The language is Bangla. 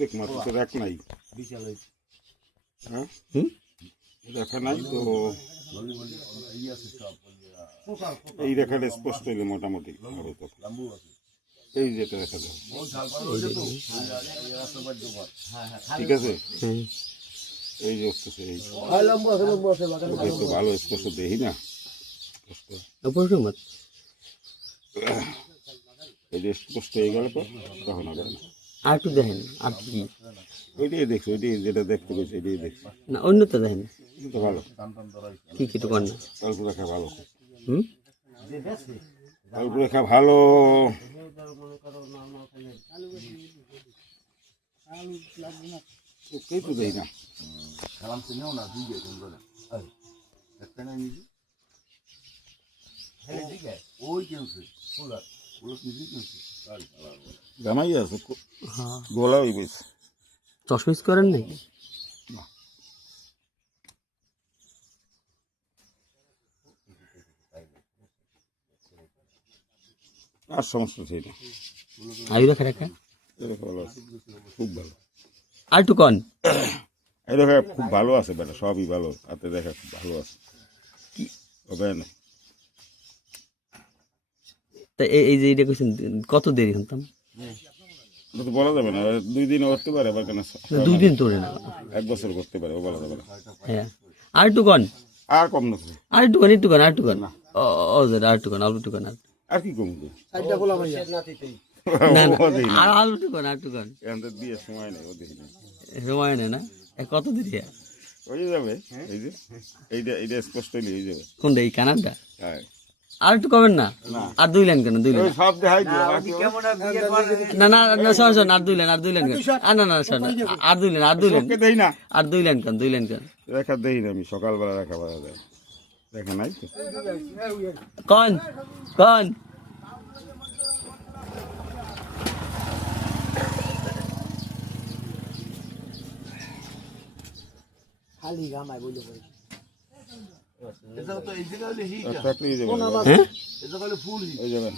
দেখ মাত্র তো দেখ নাই হ্যাঁ দেখা নাই তো এই রেখাটা স্পষ্ট হইলে মোটামুটি হবে তো এই যেটা দেখা যাবে ঠিক আছে এই যে উঠতেছে এই তো ভালো স্পষ্ট দেখি না এই যে স্পষ্ট হয়ে গেল তো তখন হবে না আর একটু দেখেন আর কি ওইটাই দেখছি ওইটাই যেটা দেখতে পেয়েছি এটাই দেখছি না অন্য তো দেখেন তো ভালো কি কি তো কর না কল্পরেখা ভালো হুম কল্পরেখা ভালো ওকেই তো দেই না জামাই আছে গোলা হয়ে গেছে চশমিস করেন নাকি আর সমস্যা ছিল আয়ু রেখা রেখা ভালো আছে খুব ভালো আর একটু কন এই দেখা খুব ভালো আছে বেটা সবই ভালো হাতে দেখা খুব ভালো আছে হবে না তা এই যে এটা কইছেন কত দেরি হতাম ওটা তো বলা যাবে না 2 দিন করতে পারে আবার কেন 2 দিন তোরে না 1 বছর করতে পারে ও বলা যাবে না হ্যাঁ আর একটু কন আর কম না আর একটু কন একটু কন আর একটু কন ও আর একটু কন অল্প একটু কন আর কি কমবে না না আর অল্প একটু কন আর একটু কন এখান দিয়ে সময় নেই ও দেখি সময় নেই না কত দেরি হয়ে যাবে এই যে এইটা স্পষ্ট হইলে হয়ে যাবে কোনটা এই কানাডা হ্যাঁ আর একটু কবেন না আর 2 লাইন কেন 2 লাইন সব দেখাই না না না শোন আর 2 লাইন কেন না না শোন আর 2 লাইন দেই না আর 2 লাইন কেন 2 লাইন কেন রেখা দেই না আমি সকালবেলা রেখা বাড়া দেয় দেখা নাই তো কন কন খালি গামায় বলে বলে থাকলেই যাবে হ্যাঁ এই যাবেন